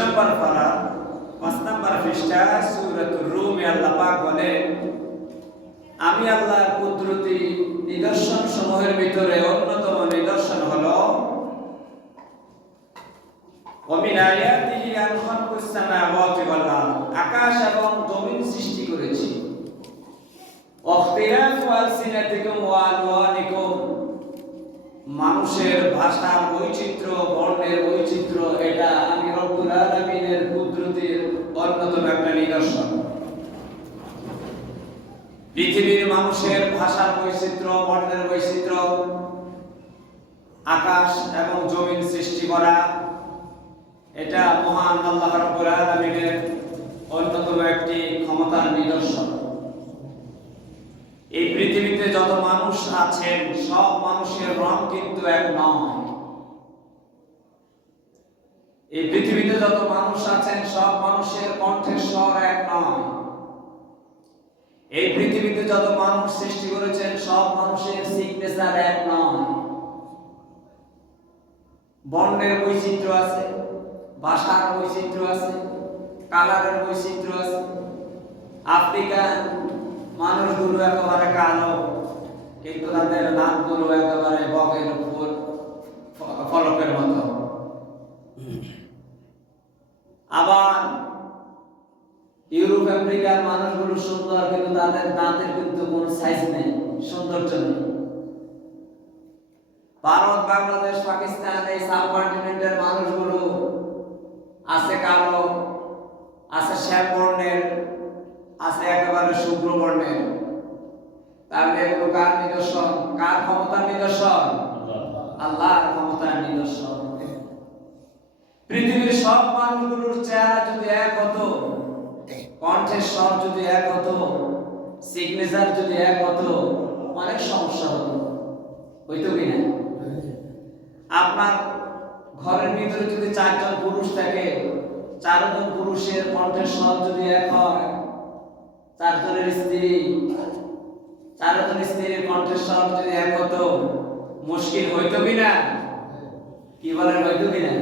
নম্বর পারা। পাঁচ নম্বর পৃষ্ঠা সুরত রুমে আল্লাহ পাক বলে, আমি আল্লাহর কুদরতি নিদর্শন সমূহের ভিতরে অন্যতম নিদর্শন হলো আকাশ এবং জমিন সৃষ্টি করেছি। অখতিরাফ আলসিনাতিকুম ওয়া আলওয়ানিকুম মানুষের ভাষার বৈচিত্র্য, বর্ণের বৈচিত্র্য, এটা আমি রব্বুল আলামিনের কুদরতের অন্যতম একটা নিদর্শন। পৃথিবীর মানুষের ভাষার বৈচিত্র্য, বর্ণের বৈচিত্র্য, আকাশ এবং জমিন সৃষ্টি করা, এটা মহান আল্লাহ রাব্বুল আলামিনের অন্যতম একটি ক্ষমতার নিদর্শন। এই পৃথিবীতে যত মানুষ আছেন, সব মানুষের রং কিন্তু এক নয়। এই পৃথিবীতে যত মানুষ আছেন, সব মানুষের কণ্ঠের স্বর এক নয়। এই পৃথিবীতে যত মানুষ সৃষ্টি করেছেন, সব মানুষের সিগনেচার এক নয়। বর্ণের বৈচিত্র্য আছে, ভাষার বৈচিত্র্য আছে, কালারের বৈচিত্র্য আছে। আফ্রিকান মানুষগুলো একেবারে কালো, কিন্তু তাদের নাকগুলো একেবারে বকের উপর ফলকের মতো। আবার ইউরোপ, আমেরিকার মানুষগুলো সুন্দর, কিন্তু তাদের দাঁতের কিন্তু কোনো সাইজ নেই, সৌন্দর্য নেই। ভারত, বাংলাদেশ, পাকিস্তান, এই সাবকন্টিনেন্টের মানুষগুলো আছে কালো, আছে শ্যাম বর্ণের আছে একেবারে শুভ্র বর্ণের তাহলে এগুলো কার নিদর্শন? কার ক্ষমতার নিদর্শন? আল্লাহর ক্ষমতার নিদর্শন। পৃথিবীর সব মানুষগুলোর চেহারা যদি এক হতো, কণ্ঠের স্বর যদি এক হতো সিগনেচার যদি এক হতো, অনেক সমস্যা হতো। হইতো কিনা আপনার ঘরের ভিতরে যদি চারজন পুরুষ থাকে, চারজন পুরুষের কণ্ঠের স্বর যদি এক হয় চারজনের স্ত্রী চারজন স্ত্রীর কণ্ঠের স্বর যদি এক হতো, মুশকিল হইতো কিনা কি বলেন, হইতো কিনা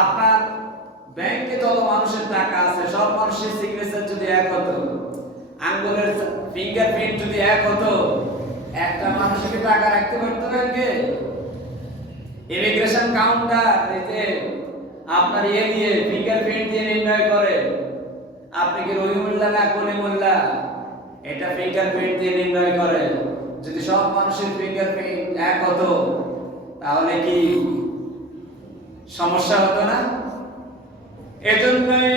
আপনার ব্যাংকে যত মানুষের টাকা আছে, সব মানুষের সিগনেচার যদি এক হতো, আঙ্গুলের ফিঙ্গারপ্রিন্ট যদি এক হতো, একটা মানুষকে টাকা রাখতে পারতো ব্যাংকে? ইমিগ্রেশন কাউন্টার এতে আপনার ইয়ে দিয়ে ফিঙ্গারপ্রিন্ট দিয়ে নির্ণয় করে। আপনি কি রহিমুল্লাহ না কলিমুল্লাহ এটা ফিঙ্গারপ্রিন্ট দিয়ে নির্ণয় করে যদি সব মানুষের ফিঙ্গারপ্রিন্ট এক হতো, তাহলে কি সমস্যা হতো না? এজন্যই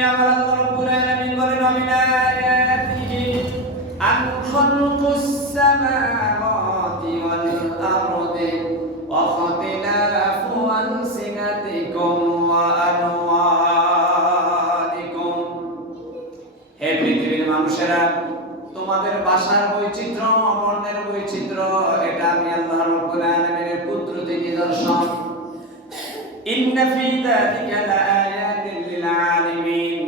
ইন্না ফি যালিকা লাআয়াতিন লিল আলিমিন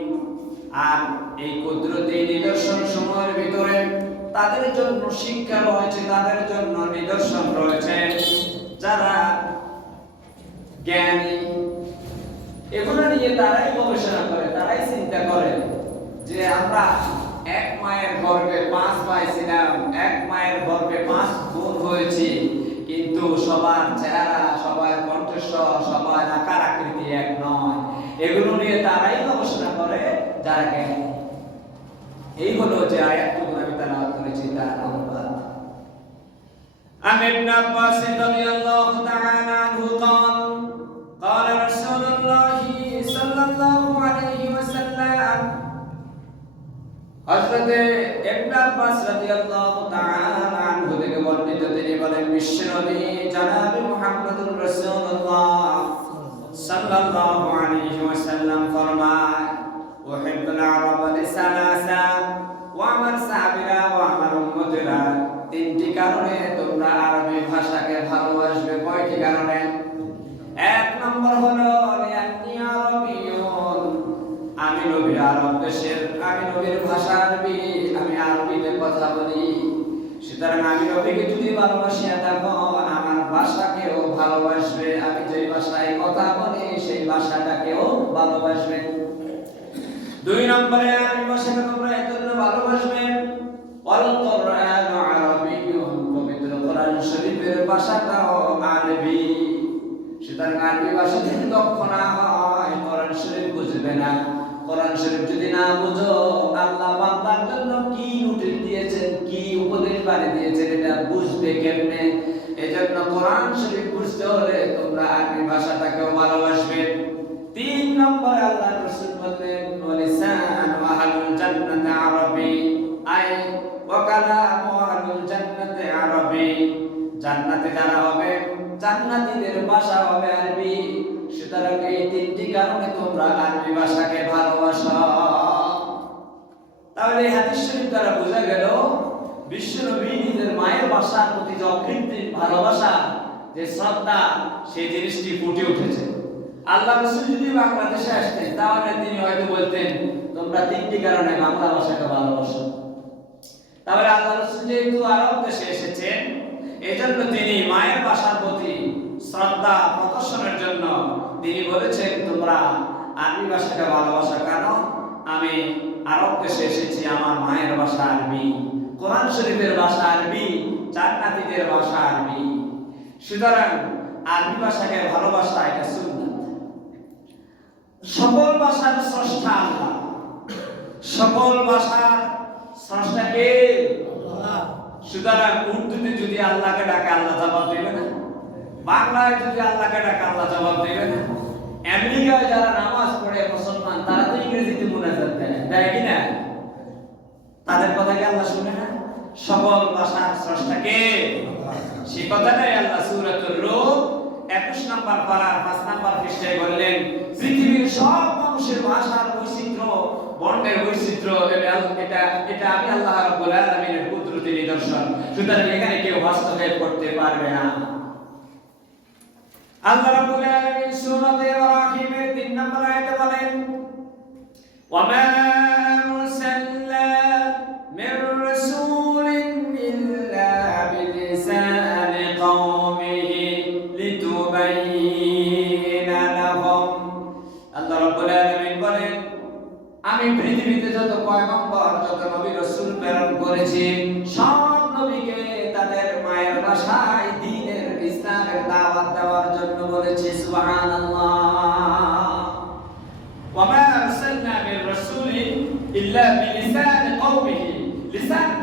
আর এই কুদরতি নিদর্শন সময়ের ভিতরে তাদের জন্য শিক্ষা রয়েছে, তাদের জন্য নিদর্শন রয়েছে। যারা জ্ঞানী, এগুলো নিয়ে তারাই গবেষণা করে, তারাই চিন্তা করে যে আমরা এক মায়ের গর্ভে পাঁচ পাইছিলাম এক মায়ের গর্ভে পাঁচ বোন হয়েছি, কিন্তু সবার চেহারা সবার কণ্ঠস্বর সবার আকার আকৃতি এক নয় এগুলো নিয়ে তারাই গবেষণা করে যারা জ্ঞানী এই হলো যে আয়াতটুকু আমি তারা করেছি তার অনুবাদ عن ابن عباس رضي الله تعالى عنه قال قال رسول الله صلى الله عليه وسلم হযরত ইবনে আব্বাস রাদিয়াল্লাহু তাআলা আনহু থেকে বর্ণিত তিনি বলেন, বিশ্বনবী জনাব মুহাম্মদুর রাসূলুল্লাহ সাল্লাল্লাহু আলাইহি ওয়াসাল্লাম ফরমায়, উহিব্বুল আরব লিসালাসা ওয়া আমার সাহাবীরা ওয়া আমার উম্মতেরা তিনটি কারণে তোমরা আরবি ভাষাকে ভালোবাসবে। কয়টি কারণে? এক নম্বর হলো আমি নবীর আরব দেশের, আমি নবীর ভাষা আরবি আমি আরবিতে কথা বলি সুতরাং আমি নবীকে যদি ভালোবাসিয়া থাকো আমার ভাষাকেও ভালোবাসবে। আমি যে ভাষায় কথা বলি, সেই ভাষাটাকেও ভালোবাসবে। দুই নম্বরে আরবি ভাষাকে তোমরা এজন্য ভালোবাসবেন অল কোরআন আরবিয়ুন পবিত্র কোরআন শরীফের ভাষাটাও আরবি। সুতরাং আরবি ভাষা যদি দক্ষ না হয়, কোরআন শরীফ বুঝবে না। কোরআন শরীফ যদি না বুঝো, আল্লাহ বান্দার জন্য কি নোটিশ দিয়েছেন, কি উপদেশ বাণী দিয়েছেন, এটা বুঝবে কেমনে? এজন্য কোরআন শরীফ বুঝতে হলে তোমরা আরবি ভাষাটাকেও ভালোবাসবে। তিন নম্বর আল্লাহ রাসূল বললেন, ওয়ালিসান ওয়া আহলুল আরবি। আই ওয়া কালামু জান্নাতি আরবি। জান্নাতে যারা হবে, জান্নাতীদের ভাষা হবে আরবি। সুতরাং এই তিনটি কারণে তোমরা আরবি ভাষাকে ভালোবাসো। তাহলে হাদিস শরীফ দ্বারা বোঝা গেল, বিশ্বনবী নিজের মায়ের ভাষার প্রতি যে অকৃত্রিম ভালোবাসা, যে শ্রদ্ধা, সেই জিনিসটি ফুটে উঠেছে। আল্লাহ রসুল যদি বাংলাদেশে আসতেন, তাহলে তিনি হয়তো বলতেন, তোমরা তিনটি কারণে বাংলা ভাষাকে ভালোবাসো। তাহলে আল্লাহ রসুল যেহেতু আরব দেশে এসেছেন এই জন্য তিনি মায়ের ভাষার প্রতি শ্রদ্ধা প্রদর্শনের জন্য তিনি বলেছেন, তোমরা আরবি ভাষাকে ভালোবাসা কেন? আমি আরব দেশে এসেছি, আমার মায়ের ভাষা আরবি। কোরআন শরীফের ভাষা আরবি, জান্নাতীদের ভাষা আরবি। সুতরাং আরবি ভাষাকে ভালোবাসা, এটা সুন্নাত। সকল ভাষার স্রষ্টা আল্লাহ। সকল ভাষার স্রষ্টা কে? সুতরাং উর্দুতে যদি আল্লাহকে ডাকে, আল্লাহ জবাব দেবে না। বাংলায় যদি আল্লাহকে ডাকে, আল্লাহ জবাব দেবে না। আমেরিকায় যারা নামাজ পড়ে মুসলমান, তারা তো ইংরেজিতে মুনাজাত দেয় দেয় কি না? তাদের কথা কি আল্লাহ শুনে না? সকল ভাষার স্রষ্টা কে? সেই কথাটাই আল্লাহ সূরাতুর রূম 21 নম্বর পারার 5 নম্বর পৃষ্ঠায় বললেন, পৃথিবীর সব মানুষের ভাষার বৈচিত্র্য, বর্ণের বৈচিত্র্য, এটা এটা আমি আল্লাহ রাব্বুল আলামিনের কুদরতের নিদর্শন। সুতরাং এখানে কেউ হস্তক্ষেপ করতে পারবে না। আল্লাহ রাব্বুল আলামিন সূরা ইব্রাহিমের 3 নম্বর আয়াতে বলেন রাব্বুল আলামিন বলেন, আমি পৃথিবীতে যত পয়গম্বর, যত নবী রাসূল প্রেরণ করেছি, সব নবীকে তাদের মায়ের ভাষায় দ্বীনের ইসলামের দাওয়াত দেওয়ার জন্য বলেছি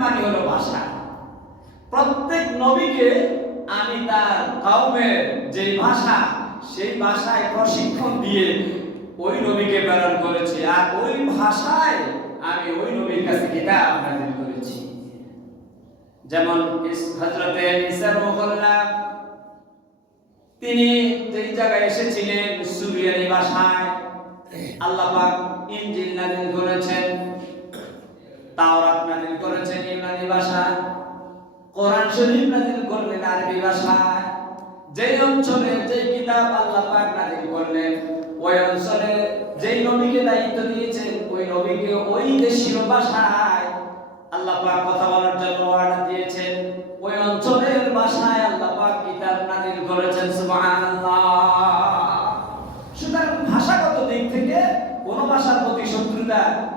মানে প্রত্যেক নবীকে আমি তার কওমের যে ভাষা, সেই ভাষায় প্রশিক্ষণ দিয়ে ওই নবীকে প্রেরণ করেছি। আর ওই ভাষায় আমি ওই নবীর কাছে কিতাব নাযিল করেছি। যেমন হযরতে ঈসা মুহাল্লাম তিনি যেই জায়গায় এসেছিলেন সুরিয়ানি ভাষায় আল্লাহ পাক ইনজিল নাযিল করেছেন, তাওরাত নাযিল করেছেন ইউনানি ভাষায় কোরআন শরীফ নাযিল করলেন আরবি ভাষায় যেই অঞ্চলে যেই কিতাব আল্লাহ পাক নাযিল করলেন, ওই অঞ্চলে যেই নবীকে দায়িত্ব দিয়েছেন, ওই নবীকে ওই দেশীয় ভাষায় আল্লাহ পাক কথা বলার জন্য অর্ডার দিয়েছেন, ওই অঞ্চলের ভাষায়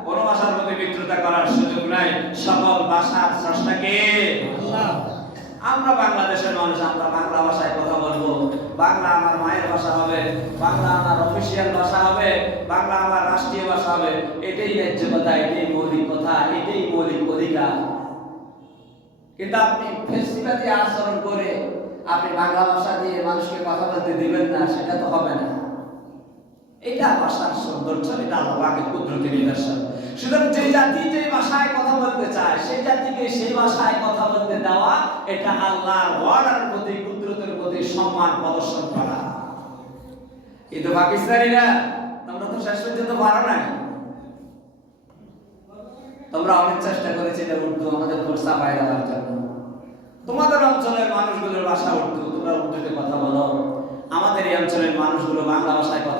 কোন ভাষার প্রতি মিত্রতা করার সুযোগ নাই। সকল ভাষার স্রষ্টাকে আমরা বাংলাদেশের মানুষ আমরা বাংলা ভাষায় কথা বলব। বাংলা আমার মায়ের ভাষা হবে বাংলা আমার অফিসিয়াল ভাষা হবে বাংলা আমার রাষ্ট্রীয় ভাষা হবে। এটাই ন্যায্য কথা এটাই মৌলিক কথা এটাই মৌলিক অধিকার। কিন্তু আপনি ফেস্টিভ্যালি আচরণ করে আপনি বাংলা ভাষা দিয়ে মানুষকে কথা বলতে দিবেন না সেটা তো হবে না। এটা ভাষার সৌন্দর্য, এটা আল্লাহকে কুদরতি নিদর্শন। সুতরাং যে জাতি যে ভাষায় কথা বলতে চায় সেই জাতিকে সেই ভাষায় কথা বলতে দেওয়া, এটা আল্লাহর ওয়ার্ডার প্রতি, কুদরতের প্রতি সম্মান প্রদর্শন করা। কিন্তু পাকিস্তানিরা, তোমরা তো শেষ পর্যন্ত পারো নাই। তোমরা অনেক চেষ্টা করেছিলে উর্দু আমাদের উপর চাপাই দেওয়ার জন্য। তোমাদের অঞ্চলের মানুষগুলোর ভাষা উর্দু, তোমরা উর্দুতে কথা বলো। আমাদের এই অঞ্চলের মানুষগুলো বাংলা ভাষায় কথা